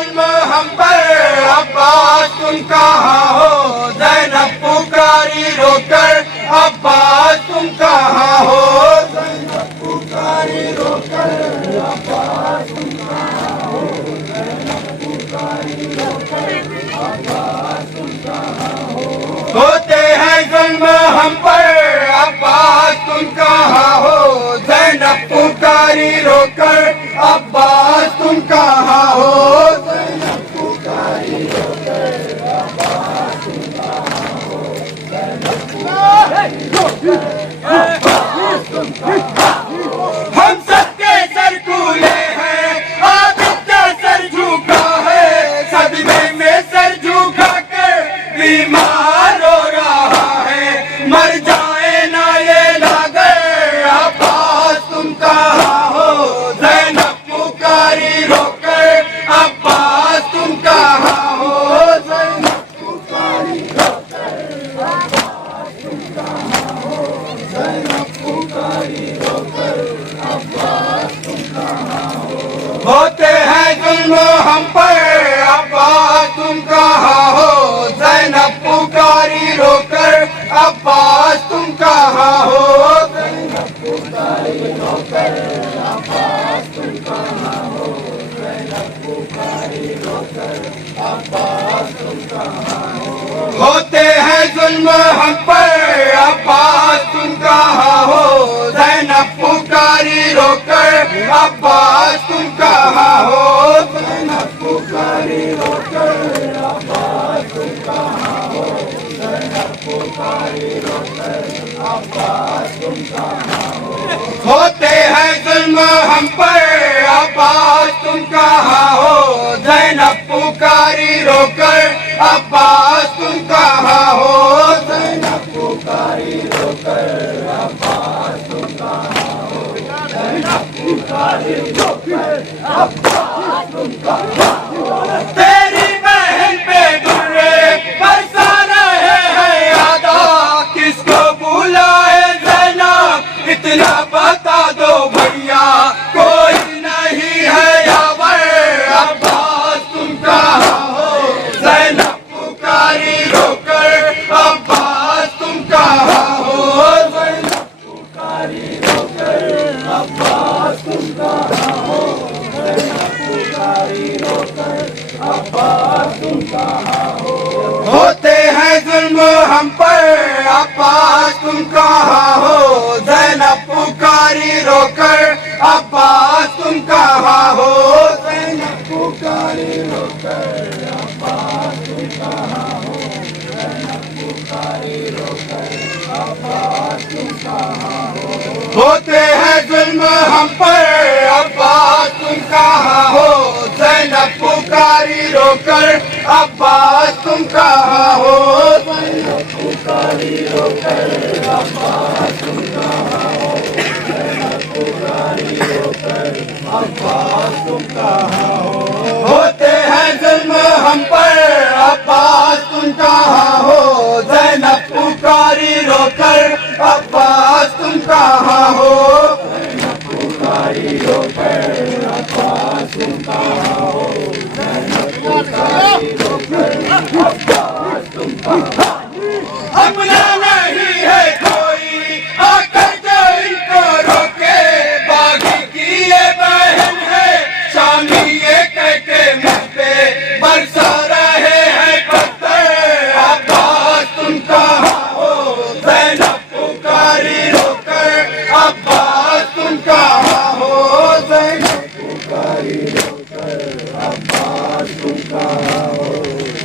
जुल्म हम पर, अब्बास तुम कहाँ हो? ज़ैनब पुकारी रोकर, अब्बास तुम कहाँ हो? ज़ैनब पुकारी रोकर, अब्बास तुम कहाँ हो? ज़ैनब पुकारी रोकर, अब्बास तुम कहाँ हो? होते हैं जुल्म हम पर, अब्बास तुम कहाँ हो? ज़ैनब पुकारी रोकर, अब्बास तुम कहाँ हो? ज़ैनब पुकारी रोकर, अब्बास तुम कहाँ हो? ज़ैनब पुकारी रोकर, अब्बास तुम कहाँ हो? हम सबके सर कूले हैं, आबिद का सर झुका है, सदमे में सर झुका कर बीमार हो रहा है, मर जाए ना ये लागर, अब्बास तुम कहाँ हो? ज़ैनब पुकारी रोकर, अब्बास तुम कहाँ हो? ज़ैनब पुकारी रोकर, अब्बास तुम कहाँ हो? ज़ैनब पुकारी रोकर, अब्बास तुम कहाँ हो? होते हैं जुल्म हम पर, अब्बास तुम कहाँ हो? ज़ैनब पुकारी रोकर, अब्बास तुम कहाँ हो? ज़ैनब पुकारी रोकर, अब्बास तुम कहाँ हो? ज़ैनब पुकारी रोकर, अब्बास तुम कहाँ हो? होते हैं जुल्म हम पर, अब्बास तुम कहाँ हो? ज़ैनब पुकारी रोकर, अब्बास तुम कहाँ हो? ज़ैनब पुकारी रोकर, अब्बास तुम कहाँ हो? ज़ैनब पुकारी रोकर, अब्बास तुम कहाँ हो? होते हैं जुल्म हम पर, अब्बास तुम कहाँ हो? ज़ैनब पुकारी रोकर, अब्बास तुम कहाँ हो? ज़ैनब पुकारी रोकर, अब्बास तुम कहाँ हो? ज़ैनब पुकारी रोकर, अब्बास तुम कहाँ हो? तेरी बहन पे दुर्रे बरसा रहे हैं यादा, किसको बुलाए ज़ैनब इतना बता दो भैया, कोई नहीं है यावर, अब्बास तुम कहाँ हो? ज़ैनब पुकारी रोकर, अब्बास तुम कहाँ हो? ज़ैनब पुकारी रोकर, अब्बास तुम कहाँ हो? ज़ैनब पुकारी रोकर, अब्बास तुम कहाँ हो? होते हैं जुल्म हम पर, अब्बास तुम कहाँ हो? ज़ैनब पुकारी रोकर, अब्बास तुम कहाँ हो? ज़ैनब पुकारी रोकर, अब्बास तुम कहाँ हो? ज़ैनब पुकारी रोकर, अब्बास तुम कहाँ हो? होते हैं जुल्म हम पर, अब्बास तुम कहाँ हो? ज़ैनब पुकारी रोकर, अब्बास तुम कहाँ हो? ज़ैनब पुकारी रोकर, अब्बास तुम कहाँ हो? ज़ैनब पुकारी रोकर, अब्बास तुम कहाँ हो? होते हैं जुल्म हम पर, अब्बास तुम कहाँ हो? ज़ैनब पुकारी रोकर, अब्बास तुम कहाँ हो? ज़ैनब पुकारी रोकर, अब्बास तुम कहाँ हो? ज़ैनब पुकारी रोकर, अब्बास तुम कहाँ हो? अपना नहीं है कोई आकर जो इनको रोके, बागी की ये बहन है, शामी ये कह के मुझ पे बरसा रहे हैं पत्थर, अब्बास तुम कहाँ हो? ज़ैनब पुकारी रोकर, अब्बास तुम कहाँ हो? ज़ैनब पुकारी रोकर, अब्बास तुम कहाँ हो?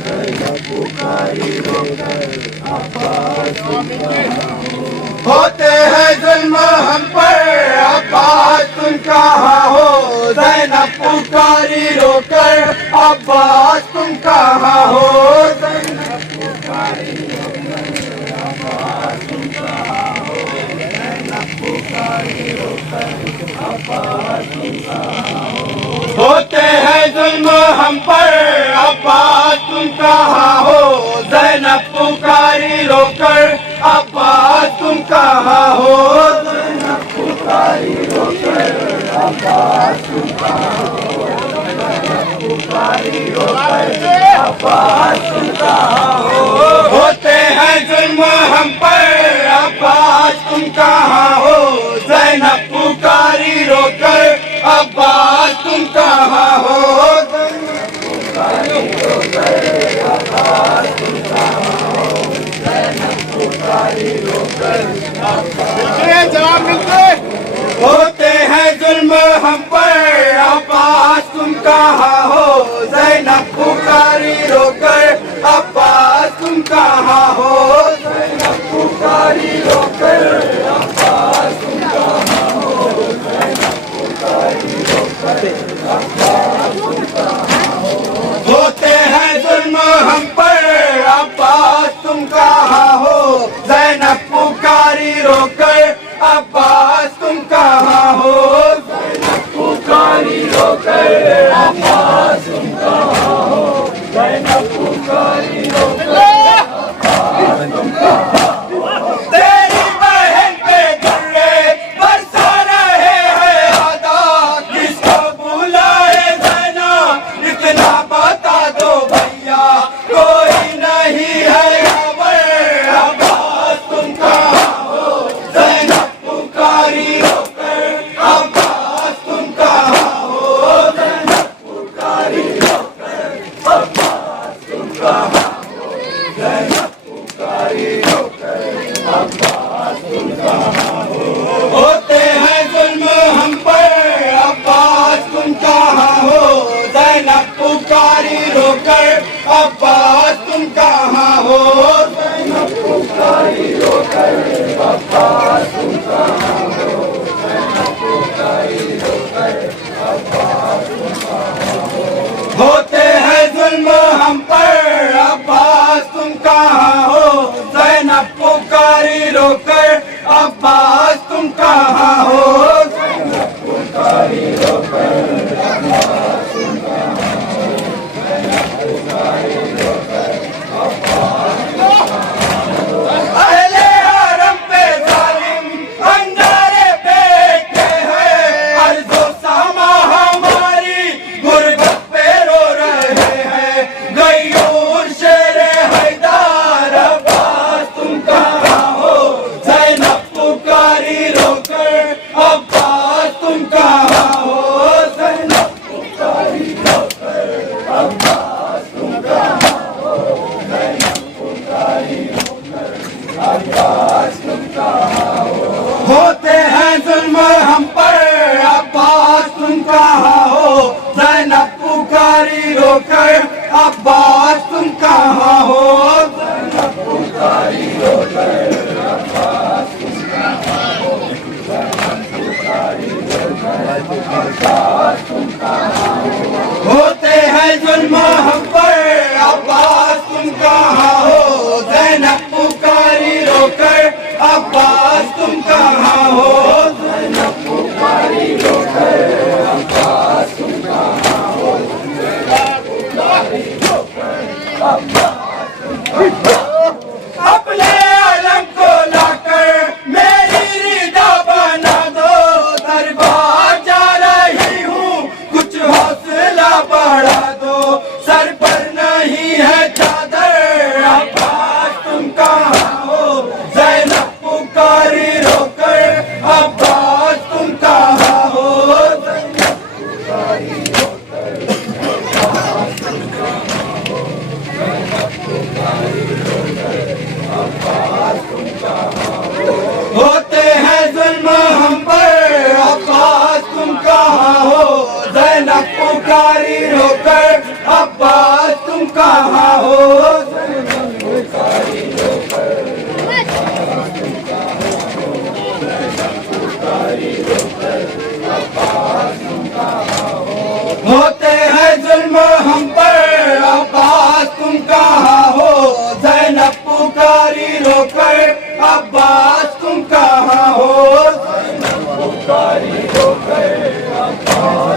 ज़ैनब पुकारी रोकर, अब्बास तुम कहाँ हो? होते हैं जुल्म हम पर, अब्बास तुम कहाँ हो? ज़ैनब पुकारी रोकर, अब्बास तुम कहाँ हो? ज़ैनब पुकारी रोकर, अब्बास तुम कहाँ हो? ज़ैनब पुकारी रोकर, अब्बास तुम कहाँ हो? होते हैं जुल्म हम पर, अब्बास तुम कहाँ हो? ज़ैनब पुकारी रोकर, अब्बास तुम कहाँ हो? ज़ैनब पुकारी रोकर, अब्बास तुम कहाँ हो? पुकारी रोकर अब्बास तुम कहाँ हो। होते हैं जुल्म हम पर अब्बास तुम कहाँ हो। ज़ैनब पुकारी रोकर अब्बास तुम कहाँ हो। पुकारी रोकर अब्बास तुम कहाँ हो। ज़ैनब पुकारी रोकर जवाब मिलते होते हैं जुल्म हम पर अब्बास तुम कहाँ हो। ज़ैनब पुकारी रोकर अब्बास तुम कहाँ हो। ज़ैनब पुकारी रोकर अब्बास तुम कहाँ हो। ज़ैनब पुकारी रोकर अब्बास तुम कहाँ हो। होते हैं जुल्म हम पर अब्बास तुम कहाँ हो। ज़ैनब पुकारी रोकर अब्बास तुम कहाँ हो। ज़ैनब पुकारी रोकर अब्बास तुम कहाँ हो। ज़ैनब पुकारी रोकर अब्बास तुम कहाँ हो। तेरी बहन पे गुर्रे बरसा रहे हैं अदा। किसको बुलाए ज़ैनब इतना बता दो भैया। कोई नहीं है खबर अब्बास तुम कहाँ हो। ज़ैनब पुकारी रोकर अब्बास तुम कहाँ हो। ज़ैनब पुकारी रोकर अब्बास तुम कहाँ हो। ज़ैनब पुकारी रोकर अब्बास तुम कहाँ हो। होते हैं जुल्म हम पर अब्बास तुम कहाँ हो। ज़ैनब पुकारी रोकर अब्बास तुम कहाँ हो। ज़ैनब पुकारी रोकर अब्बास तुम कहाँ हो। ज़ैनब पुकारी रोकर अब्बास तुम कहाँ हो। होते हैं जुल्म हम पर अब्बास तुम कहाँ हो। ज़ैनब पुकारी रोकर अब्बास तुम कहाँ हो। ज़ैनब पुकारी रोकर अब्बास तुम कहाँ हो। ज़ैनब पुकारी रोकर अब्बास तुम कहाँ हो। अहले हरम पे जालिम अंगारे बैठे हैं। अर्ज़ो सामा हमारी गुर्बत पे रो रहे हैं। गयूर शेरे हैदर अब्बास तुम कहाँ हो। ज़ैनब पुकारी रोकर अब्बास तुम कहाँ हो। ज़ैनब पुकारी रोकर अब्बास तुम कहाँ हो। ज़ैनब पुकारी रोकर अब्बास तुम कहाँ हो। होते हैं जुल्म हम पर अब्बास तुम कहाँ हो। ज़ैनब पुकारी रोकर अब्बास तुम कहाँ हो। ज़ैनब पुकारी रोकर अब्बास तुम कहाँ हो। ज़ैनब पुकारी रोकर अब्बास तुम कहाँ हो। होते हैं जुल्म हम पर अब्बास तुम कहाँ हो। ज़ैनब पुकारी रोकर अब्बास तुम कहाँ हो। ज़ैनब पुकारी रोकर अब्बास तुम कहाँ हो। ज़ैनब पुकारी रोकर अब्बास तुम कहाँ हो। अपने अलम को लाकर मेरी रिदा बना दो। दरबार जा रही हूँ कुछ हौसला बढ़ा दो। सर पर नहीं है चादर अब्बास तुम कहाँ हो। ज़ैनब पुकारी रोकर अब्बास तुम कहाँ हो। ज़ैनब पुकारी रोकर अब्बास तुम कहाँ हो। ज़ैनब पुकारी रोकर अब्बास तुम कहाँ हो। होते हैं जुल्म हम पर अब्बास तुम कहाँ हो। ज़ैनब पुकारी रोकर अब्बास तुम कहाँ हो। ज़ैनब पुकारी रोकर अब्बास तुम कहाँ हो। ज़ैनब पुकारी रोकर अब्बास तुम कहाँ हो। होते हैं जुल्म हम पर अब्बास तुम कहाँ हो। ज़ैनब पुकारी रोकर अब्बास तुम कहाँ हो। ज़ैनब पुकारी रोकर अब्बास